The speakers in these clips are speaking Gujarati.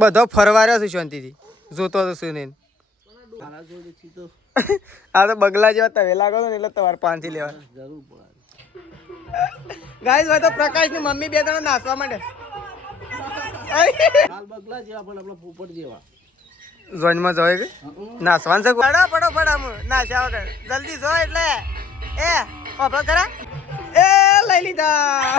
બધો ફરવા રહ્યો છું શાંતિથી જોતો તો શું નહીં આ તો બગલા જેવા તવેલા કરો ને એટલે તમારે 5 થી લેવા જરૂર પડે ગાઈસ હોય તો પ્રકાશ ની મમ્મી 2 જણા નાસવા માંડે બગલા જેવા પણ આપણા પોપટ જેવા જોઈનમાં જોય કે નાસવાન છે પડો પડો પડો નાસ્યા વગર જલ્દી જો એટલે એ ઓપરો કરા એ લઈ લીધા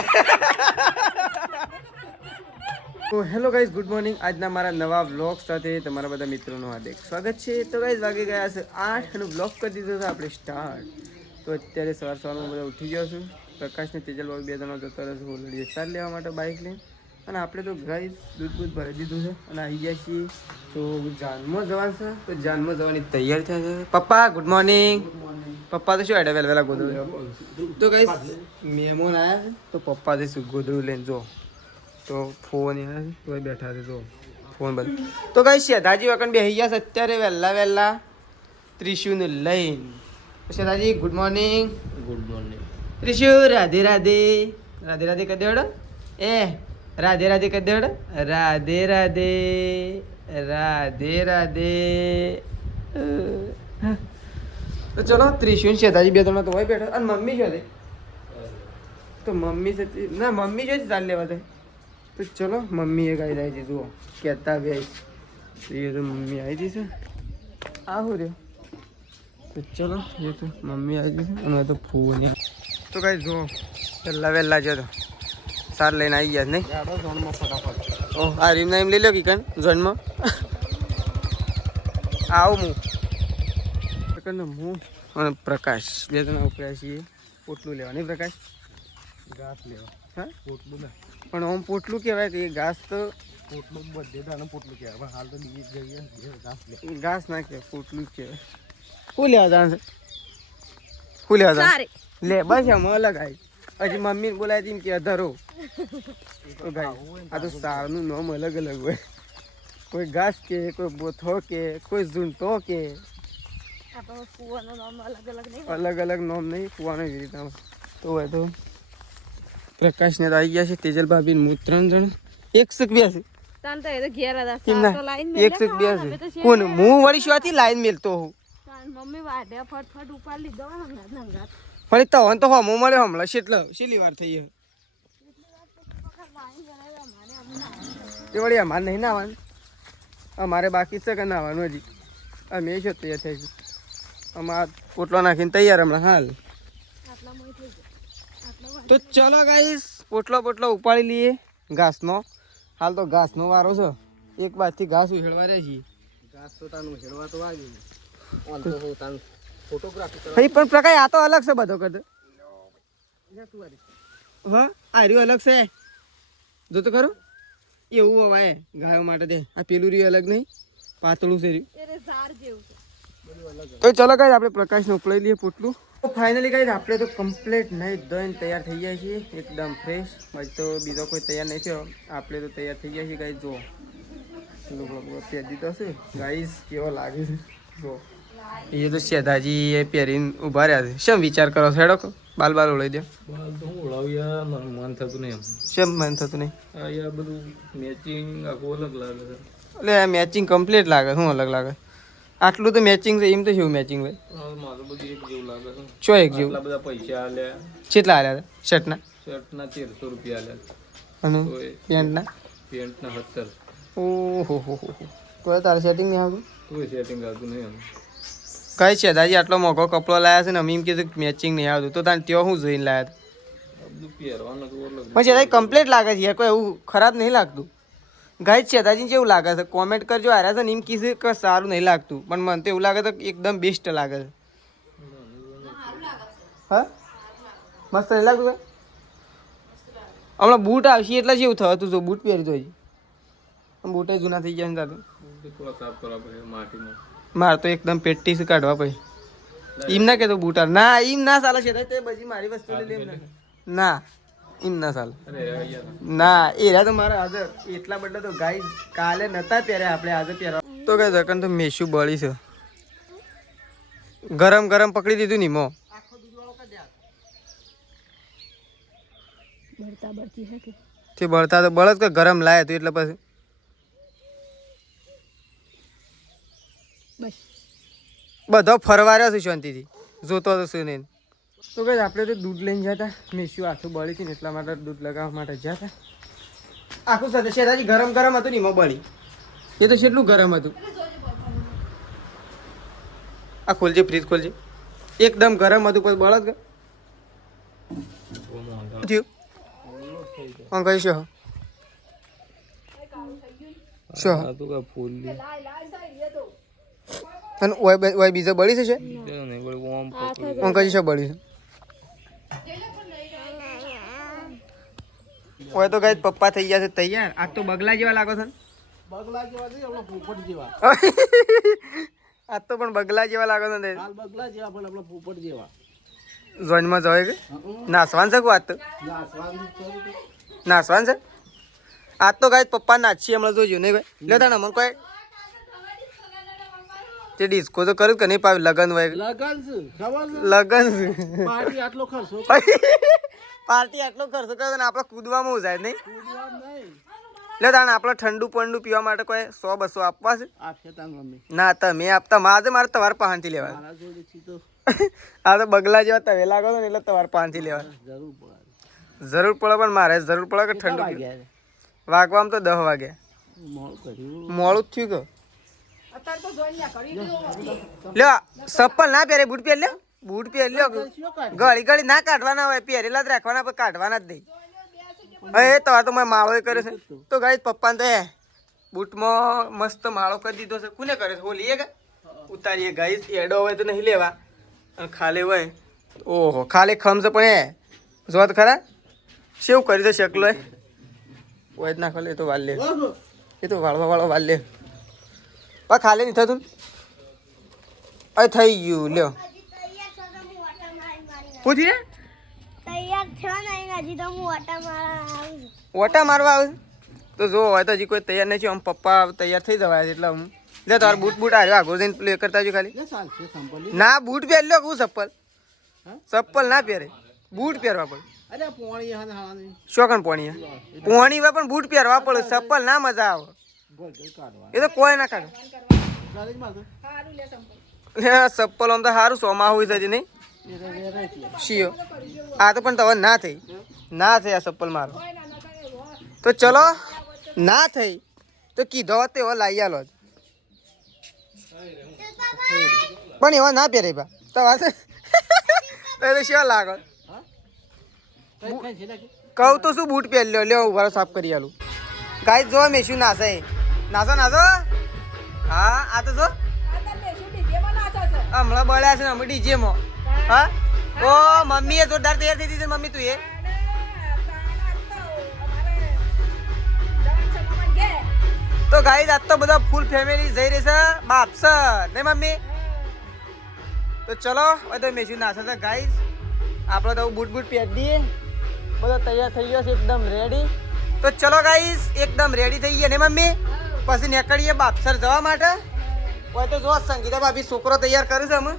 તો હેલો ગાઈઝ ગુડ મોર્નિંગ આજના મારા નવા વ્લોગ સાથે તમારા બધા મિત્રોનું હાર્દિક સ્વાગત છે તો ગાઈઝ વાગી ગયા છે 8 અને વ્લોગ કરી દીધો છે આપણે સ્ટાર્ટ તો અત્યારે સવારમાં બધા ઉઠી ગયો છું પ્રકાશને તેજલ બાબુ 2 જણા જતા રહેશે ઓલરેડી સાર લેવા માટે બાઇક લઈને અને આપણે તો ગાઈઝ દૂધ ભરી દીધું છે અને આવી ગયા છીએ તો જાનમાં જવાનું છે તો જાનમાં જવાની તૈયાર થયા છે પપ્પા ગુડ મોર્નિંગ પપ્પા તો શું આડે વહેલા ગોદડું તો ગાઈઝ મહેમાન આવ્યા છે તો પપ્પા જઈશું ગોદડું લઈને જો તો ફોન તો બેઠા છે તો ફોન બંધ તો કઈ શેઠાજી વખત બેસી ગયા છે અત્યારે વહેલા ત્રિશુને લઈને શેઠાજી ગુડ મોર્નિંગ ત્રિશુ રાધે રાધે રાધે રાધે કરી દેવડો એ રાધે રાધે કરી દેવડો રાધે રાધે રાધે રાધે તો ચલો ત્રિશુ શેઠાજી 2 જણા તો હોય બેઠા અને મમ્મી શું છે તો મમ્મી છે ના મમ્મી જો ચાલ લેવા થાય તો ચલો મમ્મી એ ગાઈ જાય છે જુઓ કહેતા ભાઈ એ તો મમ્મી આવી જશે આવું રહ્યો તો ચલો એ તો મમ્મી આવી જશે અમે તો ફોન તો કઈ જુઓ વહેલા જતો સાર લઈને આવી ગયા નહીં ફટાફટ ઓહ આ રીમ નામ લઈ લો કિકન ઝોનમાં આવું હું અને પ્રકાશ 2 જણા ઉપડ્યા છીએ પોટલું લેવા નહીં પ્રકાશ ઘાસ લેવા હા પોટલું ના પણ આમ પોટલું કહેવાય કે ઘાસ તો પોટલું બધે દાને પોટલું કહેવાય હાલ તો બીજી જગ્યાએ ઘાસ ના કહેવાય પોટલું જ કહેવાય શું લેવા જવાનું છે શું લેવા જવાનું લે બસ એમ અલગ આવી હજી મમ્મીને બોલાવી હતી કે અધરો તો ગાય આ તો સારનું નામ અલગ અલગ હોય કોઈ ઘાસ કે કોઈ બોથો કે કોઈ ઝૂંટો કે અલગ અલગ નામ નહીં કુવાનો એવી રીતે તો હોય તો પ્રકાશ ને આવી ગયા છે તેજલ ભાભી હું 3 જણ 182 182 કોણ હું વળી શુંથી લાઈન મેલતો હું મમ્મી વાડે ફટફટ ઉપાડ લીધો ફરી તો હો મો મળ્યો હમણાં છેલ્લી વાર થઈ તે વળી અમારે નહીં નાવાનું અમારે બાકી છે કે નાવાનું હજી અમે શું તૈયાર થઈ ગયું અમારે પોટલો નાખીને તૈયાર હમણાં હાલ તો ચલો ગાઈસ પોટલો ઉપાડી લઈએ ઘાસનો હાલ તો ઘાસનો વારો છે એક બાજથી ઘાસ ઉછેળવા રહે છીએ ઘાસ તો તાનું ઉછેળવા તો વાગ્યું ફોટોગ્રાફી પણ પ્રકાશ આ તો અલગ છે બધો કરતો હા આ રહ્યું અલગ છે જો તો ખરું એવું હવાય ગાયો માટે દે આ પેલું રહ્યું અલગ નહીં પાતળું છે રહ્યું તો ચલો ગાઈસ આપણે પ્રકાશને ઉપલાઈ લઈએ પોટલું તો ફાઇનલી ગાઈસ આપણે તો કમ્પ્લીટ નહીં ધોઈને તૈયાર થઈ ગયા છીએ એકદમ ફ્રેશ બાકી તો બીજો કોઈ તૈયાર નહીં થયો આપણે તો તૈયાર થઈ ગયા છીએ ગાઈસ જો પહેરી દીધો છે ગાઈસ કેવો લાગે છે જો એ તો શેઠાજી એ પહેરીને ઊભા રહ્યા છે શેમ વિચાર કરો છો હેડો બાલ ઓળાવી દો બાલ તો હું ઓળાવ્યા મારું મન થતું નહીં શેમ મન થતું નહીં યાર બધું મેચિંગ આખું અલગ લાગે છે એટલે આ મેચિંગ કમ્પ્લીટ લાગે શું અલગ લાગે આટલું તો મેચિંગ છે એમ તો શું મેચિંગ હોય મારું બધું એક જેવું લાગે છે ચો એક જેવું આટલા બધા પૈસા આલ્યા કેટલા આલ્યા શર્ટના 1300 રૂપિયા આલ્યા અને પેન્ટના 17 ઓહો હો કોઈ તારે સેટિંગ નહીં આવતું કોઈ સેટિંગ આવતું નહીં કઈ છે દાદી આટલો મોંઘો કપડો લાયા છે ને અમે એમ કીધું મેચિંગ નહીં આવતું તો તારે ત્યાં શું જોઈને લાયા હતા પછી દાદી કમ્પ્લીટ લાગે છે કોઈ એવું ખરાબ નહીં લાગતું ગાય શેઠાજીને કેવું લાગે છે કોમેન્ટ કરજો આવ્યા છે ને એમ કીધું કે સારું નહીં લાગતું પણ મને તો એવું લાગે તો એકદમ બેસ્ટ લાગે છે હા મસ્ત નહીં લાગતું હમણાં બૂટ આવશે એટલે જ એવું થયું જો બૂટ પહેરી તો બૂટ જૂના થઈ ગયા ને મારે તો એકદમ પેટી કાઢવા પછી એમ ના કહેતો બૂટ ના એમ ના ચાલે છે બધી મારી વસ્તુ લઈ લે ના એમ ના ચાલે ના એરા તો મારા આજે એટલા બધા તો ગાય કાલે નતા પહેર્યા આપણે આજે પહેરવા તો કઈ દકન તો મેશું બળી છે ગરમ પકડી દીધું ની મો તે બળતા તો બળદ કે ગરમ લાયા તું એટલે પછી બધો ફરવા રહ્યો છે શાંતિથી જોતો તો શું નહીં. તો કઈ આપણે તો દૂધ લઈને ગયા હતા. મેસ્યું આખું બળી હતી ને એટલા માટે દૂધ લગાવવા માટે ગયા હતા. આખું સાથે શેતાજી ગરમ ગરમ હતું ને એમાં બળી. એ તો કેટલું ગરમ હતું. આ ખોલજે, ફ્રીજ ખોલજે. એકદમ ગરમ હતું પછી બળદ કે થયું અંકલ શું શું અને ઓય બીજો બળી છે અંકલ શું બળ્યું છે ઓય તો કઈ પપ્પા થઈ ગયા છે તૈયાર. આજ તો બગલા જેવા લાગો છો ને. બગલા જેવા છે આપણે પોપટ જેવા. આજ તો પણ બગલા જેવા લાગો છો ને. હાલ બગલા જેવા પણ આપણે પોપટ જેવા. જોઈનમાં જવાય કે નાસવાન છે આજ તો નાસવાન છે. આજ તો ગાય પપ્પા નાચી હમણાં જોજો નહીં ભાઈ લેતા ને મને કોઈ તે ડિસ્કો તો કર્યું કે નહીં પાવી લગન હોય લગન પાર્ટી આટલો ખર્ચો પાર્ટી આટલો ખર્ચો કરે ને આપણે કૂદવામાં જાય નહીં લે તાણે આપણે ઠંડુ પંડુ પીવા માટે કોઈ 100-200 આપવા છે ના તમે આપતા મારે તમારે પાસેથી લેવા. આ તો બગલા જેવા તમે લાગો ને એટલે તમારે પાસેથી લેવા જરૂર પડે પણ મારે જરૂર પડે કે ઠંડુ વાગવામાં તો 10 વાગ્યા મોડું જ થયું કે લ્યો ચપ્પલ ના પહેરે બૂટ પહેર લ્યો બૂટ પહેર લ્યો ગળી ગળી ના કાઢવાના હોય પહેરેલા જ રાખવાના પણ કાઢવાના જ નહીં. હવે તમારે તો મેં માળો કર્યો છે તો ગાઈ પપ્પાને તો બૂટમાં મસ્ત માળો કરી દીધો છે. કોને કરે છે હોલીએ કે ઉતારીએ ગાઈ એડો હોય તો નહીં લેવા અને ખાલી હોય ઓહો ખાલી ખમશે પણ જો તો ખરા શેવું કરી દો શકલો હોય જ નાખો લે તો વાળ લે એ તો વાળવા વાળો વાળ લે પણ ખાલી નહીં થતું અ થઈ ગયું લ્યો પૂછી ને ઓટા મારવા આવે તો જો હોય તો હજી કોઈ તૈયાર નહીં છે. આમ પપ્પા તૈયાર થઈ જવાય એટલે હું લે તાર બૂટ બૂટ આવ્યો આગળ જઈને પ્લે કરતા જો ખાલી ના બૂટ પહેર લ્યો હું ચપ્પલ ના પહેરે બૂટ પહેરવા પડે. શોકન પોણી પોણી હોય પણ બૂટ પહેરવા પડે ચપ્પલ ના મજા આવે એ તો કોઈ ના કાઢે ચપ્પલ આમ તો સારું સોમાં હોય છે નહીં શિયો આ તો પણ તો ના થઈ આ ચપ્પલ મારો તો ચલો ના થઈ તો કીધો તેવો લાવી આલો પણ એવા ના પહેરે બા તમારે તો શું લાગો કહું તો શું બૂટ પહેર લ્યો ઉભારો સાફ કરી આલું ગાય જો મેશું નાસે નાસો હા આ તો જો હમણાં બોલ્યા છે ને અમે ડીજેમાં હા ઓ મમ્મી એ જોરદાર તૈયાર થઈ દીધી મમ્મી તું તો ગાઈસ આજ તો બધા ફૂલ ફેમિલી જઈ રહી છે બાપ છે નહીં મમ્મી તો ચલો હવે તો મેચું નાશે છે ગાઈસ આપણે તો બૂટ પહેરી દઈએ બધો તૈયાર થઈ ગયો છે એકદમ રેડી. તો ચલો ગાઈસ એકદમ રેડી થઈ ગયા ને મમ્મી પછી નીકળીએ બાપસર જવા માટે. હોય તો જો સંગીતા ભાભી છોકરો તૈયાર કરે છે અમે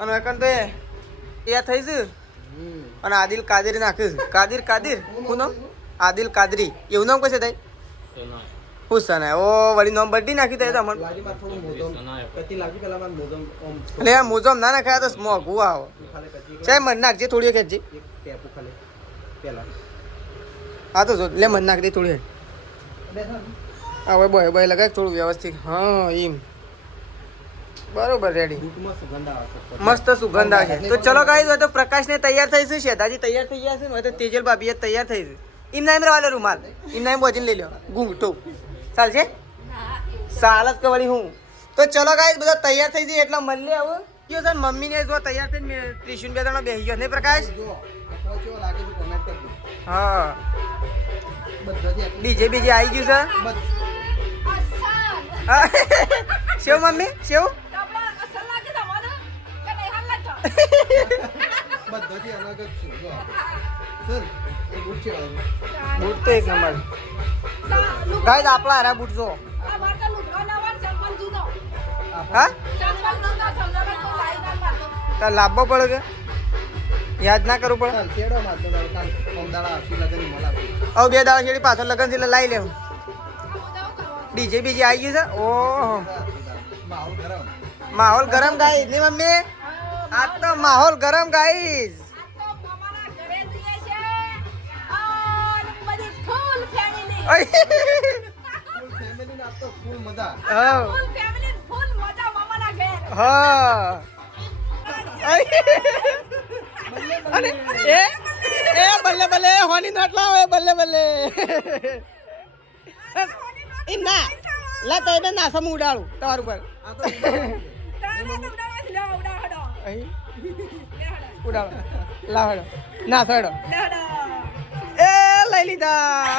અને વેકન તો તૈયાર થઈ છે અને આદિલ કાદરી નાખે છે કાદિર શું નામ આદિલ કાદરી એવું નામ કશે થાય હું સના ઓ વળી નામ બદલી નાખી દે તમને એટલે મોજમ ના નાખાય તો મોઘું આવો ચાહે મન નાખજે થોડી ખેંચજે હા તો જો લે મન નાખ દે થોડી હવે બોય લગાય થોડું વ્યવસ્થિત હા એમ બરોબર રેડી મસ્ત સુગંધ આવે છે. તો ચલો ગાઈસ હવે તો પ્રકાશ ને તૈયાર થઈ છે શેતાજી તૈયાર થઈ ગયા છે હવે તો તેજલ ભાભી તૈયાર થઈ છે. એમ રહેવાલે રૂમાલ એમ બોજીને લઈ લો ઘૂંઘટો ચાલશે સાલ જ કવડી હું. તો ચલો ગાઈસ બધા તૈયાર થઈ જઈએ એટલે મળીએ હવે કયો છે મમ્મી ને જો તૈયાર થઈને ત્રિશુન બે જણા બેસી ગયો નહીં પ્રકાશ હા ડીજે બીજે આવી ગયું છે શેવ મમ્મી શેવ બૂટ તો એક નંબર ગાઈસ આપણા હારા બૂટ જો હા તાર લાવવો પડે કે યાદ ના કરવું પડે હવે 2 દાડા છેડી પાછળ લગન છે એટલે લાવી લેવું ડીજે બીજે આવી ગયું છે ઓહો માહોલ ગરમ ગાઈસ ની મમ્મી આજ તો માહોલ ગરમ ગાઈસ બલ્લે બલ્લે હોની નોટ લાવે બલ્લે બલ્લે એમ ના લા તો એને નાસમ ઉડાડું તમારું પર ઉડાડો લાવડો ના સડો એ લઈ લીધા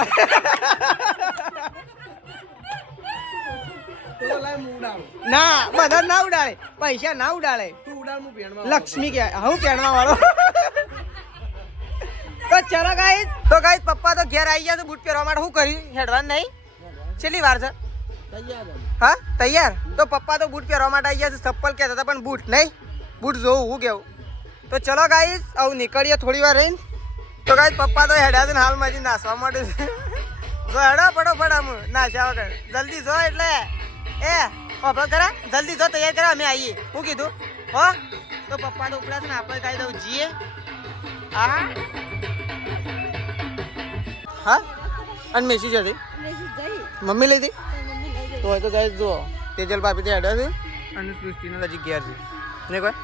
ના બધા ના ઉડાડે પૈસા ના ઉડાડે લક્ષ્મી કે હું પેણવા વાળો તો ચલો ગાઈસ પપ્પા તો ઘેર આવી ગયા તો બૂટ પહેરવા માટે શું કર્યું હેડવાનું નહીં છેલ્લી વાર છે હા તૈયાર તો પપ્પા તો બૂટ પહેરવા માટે આવી ગયા છે ચપ્પલ કહેતા હતા પણ બૂટ નહીં બૂટ જોવું હું કેવું તો ચલો ગાઈસ આવું નીકળીએ થોડી વાર રહીને તો ગાઈસ પપ્પા તો હેડ્યા છે ને હાલ માજી નાસવા માટે જો હેડો ફટોફટ આમ નાસ્યા વગર જલ્દી જો એટલે એ ખબર કરા જલ્દી જો તૈયાર કરા અમે આવીએ શું કીધું હો તો પપ્પા તો ઉપડા છે ને આપણે ખાઈ દઉં જીએ હા હા અને મેસી જતી મમ્મી લઈ હતી તો હોય તો ગાઈસ જો તેજલ ભાભી તે હેડ્યા છે અને સૃષ્ટિનો હજી ઘેર છે ને કોઈ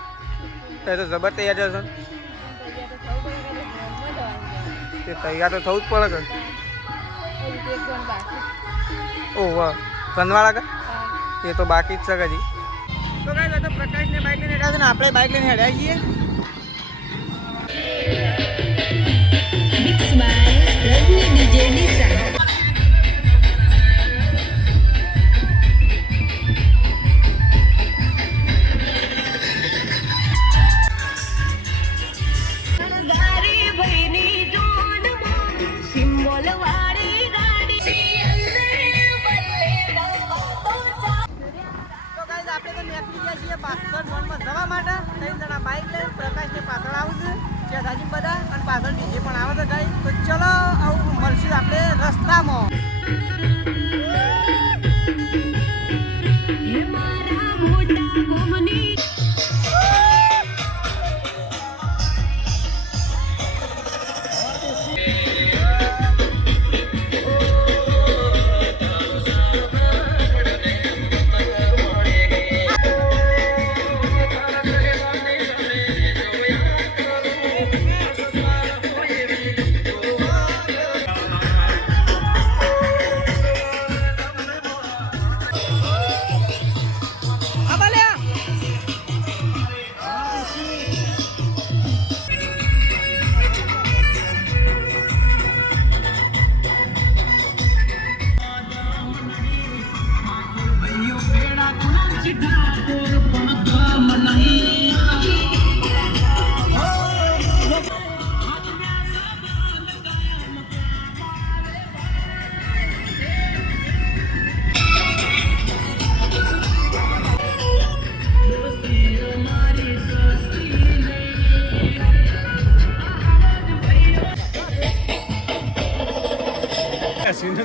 તો જબર તૈયાર જશો તે તૈયાર તો થવું જ પડે કે ઓહ ધનવાળા કા એ તો બાકી જ છે હજી તો ગાઈસ તો પ્રકાશને બાઇક લઈને હેડ્યા છે ને આપણે બાઇક લઈને હેડ્યા છીએ Mixed by Rajni DJ Nisa. જવા માટે 3 જણા બાઇક લઈને પ્રકાશને પાછળ આવશે શેઠાજી બધા અને પાછળ ડીજે પણ આવે છે ગાઈસ તો ચલો આવું મળશું આપણે રસ્તામાં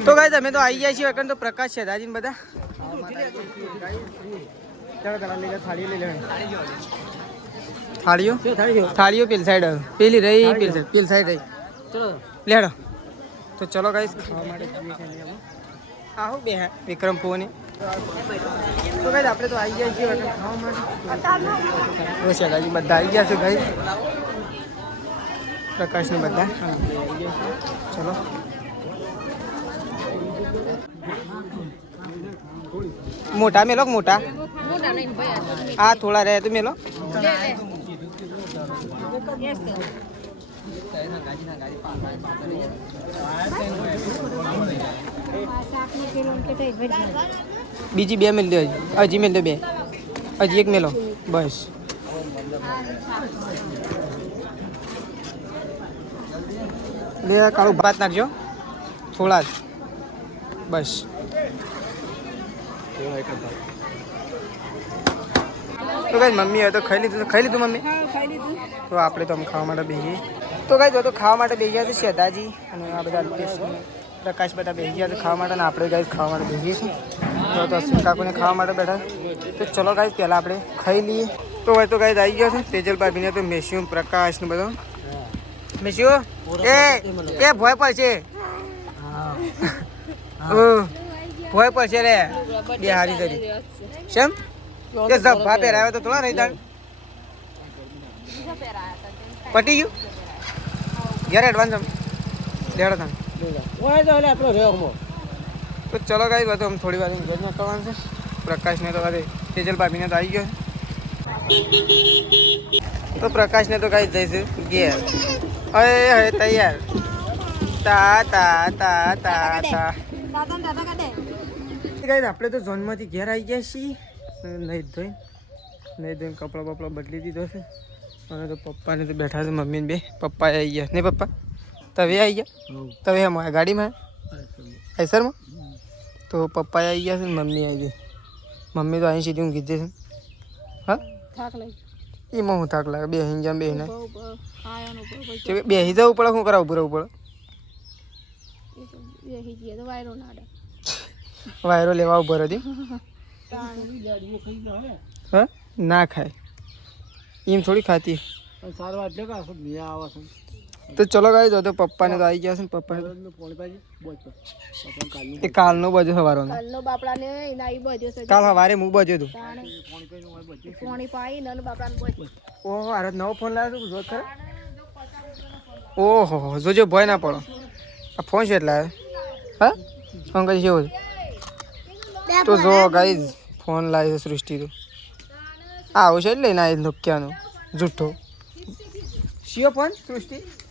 તો ગાઈસ અમે તો આવી ગયા છીએ એકન તો પ્રકાશ છે દાજીન બધા ચાલો કરા લેગા થાળી લઈ લેવાની થાળીઓ પેલી સાઈડ પેલી રહી પેલી સાઈડ રહી ચલો લેડો તો ચલો ગાઈસ ખાવા માટે આહો બે વિક્રમ પોની તો ગાઈસ આપણે તો આવી ગયા છીએ એકન ખાવા માટે બસ દાજી બધા આવી ગયા છે ગાઈસ પ્રકાશ ને બધા ચલો मोटा मेलो मोटा हाँ थोड़ा रहे तो मेलो बीजी बे मिल दो अजी मिल दो बे अजी एक मेलो बस ले कालू बात नाखजो थोड़ा बस तो गाइस मम्मी है तो खाई लीधું मम्मी तो આપણે તો ખાવા માટે બેહીએ તો ગાઈસ તો ખાવા માટે બેહી ગયા છે શેદાજી અને આ બધા અલ્પેશ પ્રકાશ બેટા બેસી ગયા તો ખાવા માટે ને આપણે ગાઈસ ખાવા માટે બેસીએ છીએ તો અશ્વિન કાકુને ખાવા માટે બેઠા તો ચલો ગાઈસ પહેલાં આપણે ખાઈ લઈએ તો હોય તો ગાઈસ આવી ગયો છે તેજલ ભાભીને તો મેસ્યુ પ્રકાશ ને બધો મેસ્યુ એ ભોય પડશે ભોય પડશે રે બે હારી કરી શેમ એ ઝભ્ભા પહેરાયો તો થોડા રહી દાણ પટી ગયું ઘેર એડવાન્સ લેડો તમે તો ચલો ગાઈ બધું આમ થોડી વાર એન્જોય કરવાનું છે પ્રકાશને તો અરે તેજલ ભાભીને તો આવી ગયો તો પ્રકાશને તો ગાઈ જઈશું ઘેર અરે હવે તૈયાર તા તા તા તા તા ગાઈ આપણે તો ઝોનમાંથી ઘેર આવી ગયા છીએ નહીં ધોઈને કપડાં બપડા બદલી દીધો છે અને તો પપ્પાને તો બેઠા છે મમ્મીને બે પપ્પા આવી ગયા નહીં પપ્પા તમે આવી ગયા તમે એમ ગાડીમાં આઈસરમાં તો પપ્પા આવી ગયા છે ને મમ્મી આવી ગઈ મમ્મી તો અહીં સીધી ઊંઘી જ છે હા એમાં હું થાક લાગે બે અહીં જામ બે ના બેસી જવું પડે શું કરાવું ઉભું રહેવું પડે વાયરો લેવા ઉભો હતી હા ના ખાય એમ થોડી ખાતી તો ચલો ગાઈ તો પપ્પાને તો આવી ગયા છે ને પપ્પાને એ કાલનો બજો સવારનો કાલ સવારે હું બજ્યો તું ઓહો અરે નવો ફોન લાવ્યો તું જોત ખરા ઓહો જોજો ભય ના પડો આ ફોન છે એટલે હા ફોન કઈ છે તો જો ગાઈ ફોન લાવી છે સૃષ્ટિ તો આવું છે એટલે ના નોકિયાનો જૂઠો શિયો ફોન સૃષ્ટિ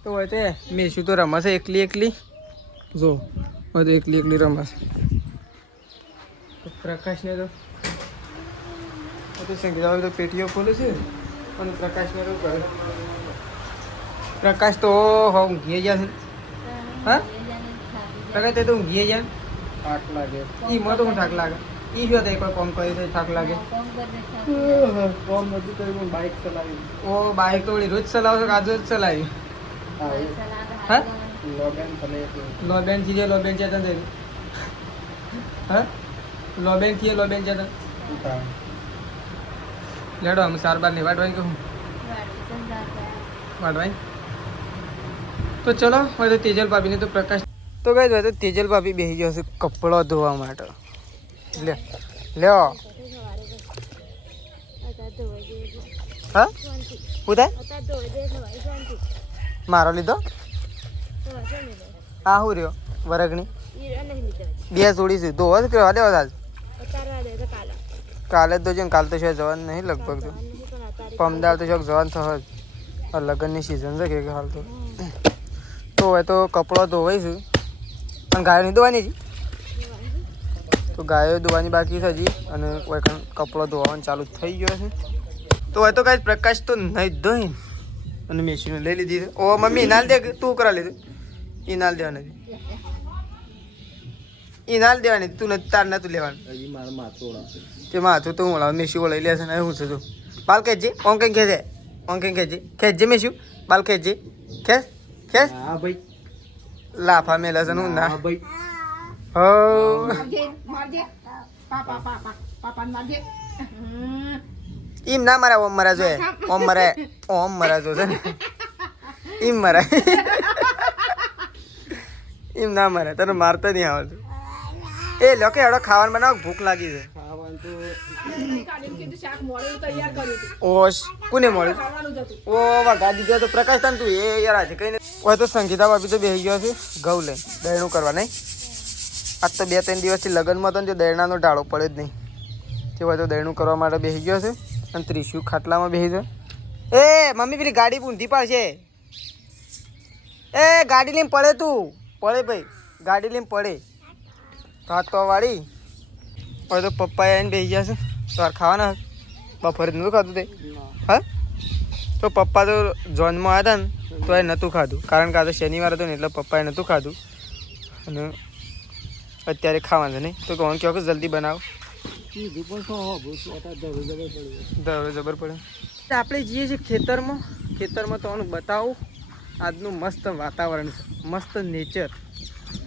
તો હોય તો મેશું તો રમાશે એકલી જો હોય તો એકલી રમાશે તો પ્રકાશને તો સંગીતા તો પેટીઓ ખોલે છે અને પ્રકાશને તો કરે પ્રકાશ તો ઊંઘી જશે હા પ્રકાશ તે તો ઊંઘી જાય થાક લાગે એમાં તો હું થાક લાગે એ જો તો કોઈ કોમ કરે તો થાક લાગે કોમ નથી કર્યું બાઇક ચલાવી ઓ બાઇક તો રોજ ચલાવો છો આજે જ ચલાવી હા લોબેન થી લોબેન છે તને હા લોબેન થી લોબેન છે તને લેડો અમે સાર બાર ને વાડવાઈ કહું વાડવાઈ તો ચલો હવે તો તેજલ ભાભીને તો પ્રકાશ તો ગઈ તો તેજલ ભાભી બેસી ગયો છે કપડો ધોવા માટે લ્યો હા શું થાય મારો લીધો હા હું રહ્યો વરગણી બે જોડી છે ધોવા છે કેવા લેવા આજ કાલે તો જો કાલે તો છે જવાનું નહીં લગભગ તો પમદાર તો શોખ જવાનું સહજ લગ્નની સિઝન છે કે હાલ તો હવે તો કપડો ધોવાઈ છું પણ ગાયો નહીં ધોવાની છે તો ગાયો ધોવાની બાકી છે હજી અને કપડો ધોવાનું ચાલુ થઈ ગયો છે તો હવે તો કાંઈ પ્રકાશ તો નહીં ધોઈ અને મેશીને લઈ લીધી છે ઓ મમ્મી ઇનાલ દે તું કરા લીધું ઇનાલ દેવા નથી ઇનાલ દેવાની તું નથી તાર નતું લેવાનું તે માથું તો હું ઓળાવ મેશી ઓળાઈ લે છે ને હું છું તું બાલ ખેંચજે ઓમ કંઈ ખેંચે ઓમ કંઈ ખેંચજે મેશી બાલ ખેંચજે ખેંચ હા ભાઈ લાફા મેલા છે હું ના ભાઈ હો એમ ના મારા ઓમ મરા જોઈએ ઓમ મરા જો છે ને એમ મરાય એમ ના મરાય તને મારતા નહીં આવડતું એ લોકે એવડો ખાવાનું બનાવ ભૂખ લાગી છે ઓશ કોને મળ્યું ઓ ગાડી ગયો તો પ્રકાશ તને તું એ યાર આજે કઈ નહીં હોય તો સંગીતા ભાભી તો બેસી ગયો છે ઘઉં લઈને દહીણું કરવા નહીં આજ તો 2-3 દિવસથી લગ્નમાં તો દહીણાનો ઢાળો પડે જ નહીં તે હોય તો દહીણું કરવા માટે બેસી ગયો છે અને ત્રિશુ ખાટલામાં બેસી ગયો એ મમ્મી પેલી ગાડી ઊંધી પાડશે એ ગાડી લઈને પડે તું પડે ભાઈ ગાડી લઈને પડે તો વાળી હવે તો પપ્પાએ આવીને બેસી ગયા છે સવાર ખાવાના બપોરે નહોતું ખાધું તે હા તો પપ્પા તો જોનમાં આવ્યા હતા ને તો એ નહોતું ખાધું કારણ કે આ તો શનિવાર હતો ને એટલે પપ્પાએ નહોતું ખાધું અને અત્યારે ખાવાનું છે નહીં તો કોણ કહો કે જલ્દી બનાવો જબર પડે આપણે જઈએ છીએ ખેતરમાં તો બતાવું આજનું મસ્ત વાતાવરણ છે, મસ્ત નેચર.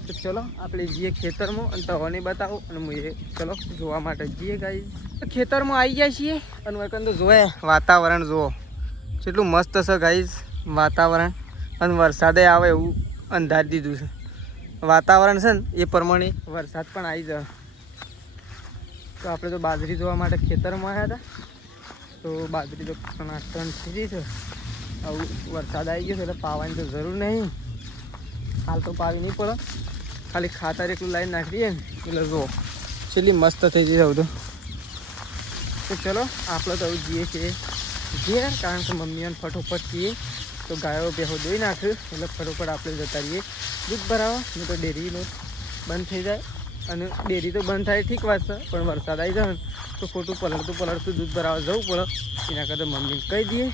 તો ચલો આપણે જઈએ ખેતરમાં અને તહોને બતાવો અને હું એ ચલો જોવા માટે જઈએ ગાઈસ. ખેતરમાં આવી ગયા છીએ અને વળકન તો જોવે વાતાવરણ જુઓ કેટલું મસ્ત છે ગાઈસ વાતાવરણ. અને વરસાદે આવે એવું અંધારી દીધું છે વાતાવરણ છે ને એ પ્રમાણે વરસાદ પણ આવી જાય. તો આપણે તો બાજરી જોવા માટે ખેતરમાં આવ્યા હતા. તો બાજરી તો ટન સીધી છે. આવું વરસાદ આવી ગયો છે એટલે પાવાની તો જરૂર નહીં, હાલ તો પાવી નહીં પડે, ખાલી ખાતર એકલું લાઈન નાખીએ ને એટલે જુઓ છેલ્લી મસ્ત થઈ જશે બધું. તો ચલો આપણે તો જઈએ છીએ ઘેર, કારણ કે મમ્મીઓને ફટોફટ છીએ તો ગાયો બેહો દોઈ નાખ્યું એટલે ફટોફટ આપણે જતા રહીએ દૂધ ભરાવા. નહીં તો ડેરીનો બંધ થઈ જાય અને ડેરી તો બંધ થાય ઠીક વાત છે, પણ વરસાદ આવી જાય ને તો ખોટું પલળતું દૂધ ભરાવા જવું પડે. એના કરતાં મમ્મીને કહી દઈએ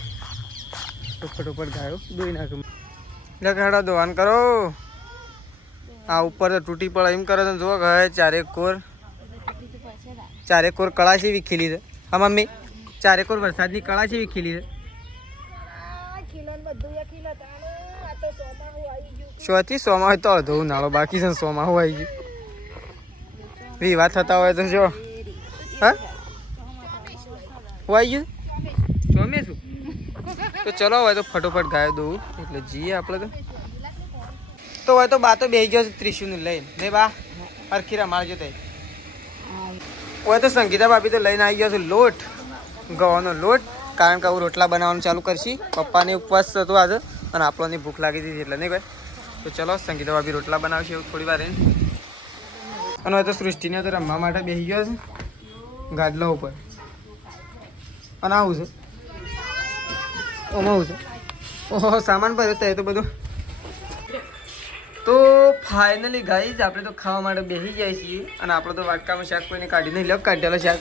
તો ફટોફટ ગાયો દોઈ નાખ્યું. એટલે ખેડો દોવાન કરો. આ ઉપર તો તૂટી પડે એમ કરે તો જુઓ ગયા ચારેક કોર કળા છે એવી ખીલી છે. હા મમ્મી, ચારેક કોર વરસાદની કળા છે એવી ખીલી છે. શોથી સોમાં હોય તો અધો નાળો બાકી છે, સોમાં આવી ગયું વિવાહ થતા હોય તો જો. હા આવી ગયું સોમે શું. તો ચલો હોય તો ફટોફટ ગાયો દઉં એટલે જઈએ આપણે તો હોય તો બા તો બેસી ગયો છે ત્રિશુને લઈને. નહીં બા હરખી રમાડજો તે. હોય તો સંગીતા ભાભી તો લઈને આવી ગયો છે લોટ, ગવાનો લોટ, કારણ કે આવું રોટલા બનાવવાનું ચાલુ કરશી. પપ્પાને ઉપવાસ હતો આજે અને આપણને ભૂખ લાગી હતી એટલે નહીં ભાઈ. તો ચલો સંગીતા ભાભી રોટલા બનાવશે એવું થોડી વાર રહીને. અને હોય તો સૃષ્ટિને તો રમવા માટે બેસી ગયો છે ગાદલા ઉપર. અને આવું છે ઓમાં છે. ઓહો સામાન ભર્યો તો એ તો બધું. તો ફાઇનલી ગાઈઝ આપણે તો ખાવા માટે બેસી જાય છીએ અને આપણે તો વાટકામાં શાક કોઈને કાઢી નહીં લ્યો, કાઢેલો શાક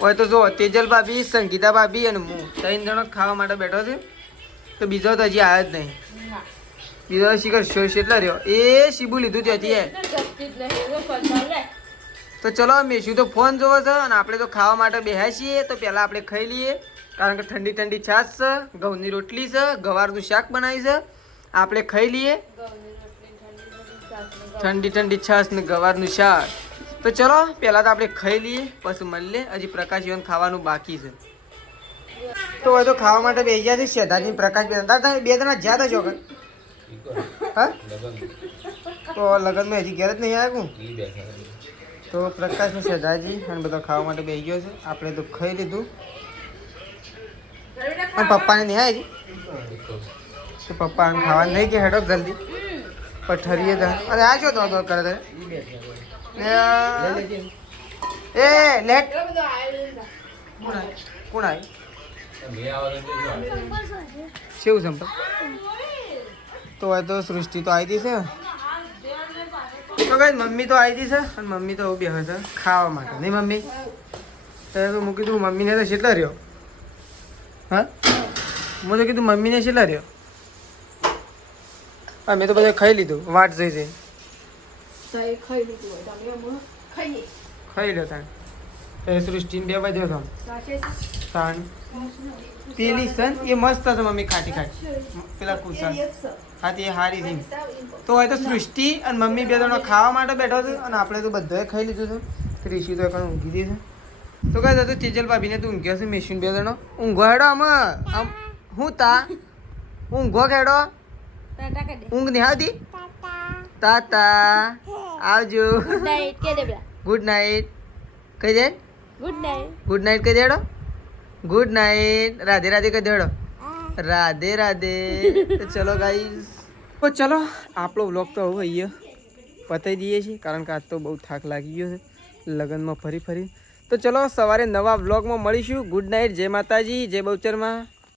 હોય તો જો તેજલ ભાભી, સંગીતા ભાભી અને હું 3 જણો ખાવા માટે બેઠો છે. તો બીજો તો હજી આવ્યો જ નહીં. બીજો શિખર શોષ એટલા રહ્યો એ શીબુ લીધું ત્યાંથી. તો ચલો મેશું તો ફોન જોવો છે અને આપણે તો ખાવા માટે બેસ્યા છીએ. તો પહેલાં આપણે ખાઈ લઈએ, કારણ કે ઠંડી ઠંડી છાશ છે, ઘઉંની રોટલી છે, ગવારનું શાક બનાવી છે. આપણે ખાઈ લઈએ ઠંડી ઠંડી છાશ ને ગવારનું શાક. તો ચલો પહેલાં તો આપણે ખાઈ લઈએ પછી મળીએ. હજી પ્રકાશ જીવન ખાવાનું બાકી છે. તો હવે તો ખાવા માટે બેસી ગયા છે શેધાજી પ્રકાશ બે જણા જ્યાં હતા ચોકર. હા તો લગ્નમાં હજી ઘેર જ નહીં આવ્યું. તો પ્રકાશ ને શેધાજી અને બધા ખાવા માટે બેસી ગયો છે. આપણે તો ખાઈ લીધું અને પપ્પાને નહીં આવી. તો પપ્પા ખાવાનું નહીં કે હેડો જલ્દી પઠરીએ તો. અરે આ શું તો કરે છે એ લેટ કોણ આવી શેવું સંપલ. તો હોય તો સૃષ્ટિ તો આવી હતી છે. તો કઈ મમ્મી તો આવી હતી છે અને મમ્મી તો બેસે છે ખાવા માટે. નહીં મમ્મી તો મૂકી તું મમ્મીને તો કેટલા રહ્યો. હા હું તો કીધું મમ્મીને કેટલા રહ્યો. અમે તો બધા ખાઈ લીધું વાટ જોઈ જઈ ખાઈ લો તાણ. સૃષ્ટિને બે બાજુ હતો તાણ પેલી સન એ મસ્ત હતો મમ્મી ખાટી ખાટી પેલા કુસા હા તે હારી હતી. તો હોય તો સૃષ્ટિ અને મમ્મી બે જણો ખાવા માટે બેઠો છે અને આપણે તો બધાએ ખાઈ લીધું છે. ત્રીસી તો એકણ ઊંઘી દી છે. તો કહે તો તેજલ ભાભીને તો ઊંઘ્યો છે. મેશીન બે જણો ઊંઘો હેડો આમ હું તા ઊંઘો ખેડો ઊંઘ નહીં આવતી. તાતા આવજો ગુડ નાઇટ કહી દે. ગુડ નાઇટ કહી દેડો. Good night. રાધે રાધે કહી દેડો. રાધે રાધે. તો ચલો ગાઈસ તો ચલો આપણો વ્લોગ તો હવે અહીંયા પતાવી દઈએ છીએ, કારણ કે આજ તો બહુ થાક લાગી ગયો છે લગ્નમાં ફરી. તો ચલો સવારે નવા વ્લોગમાં મળીશું. Good night. જય માતાજી, જય બહુચરમાં.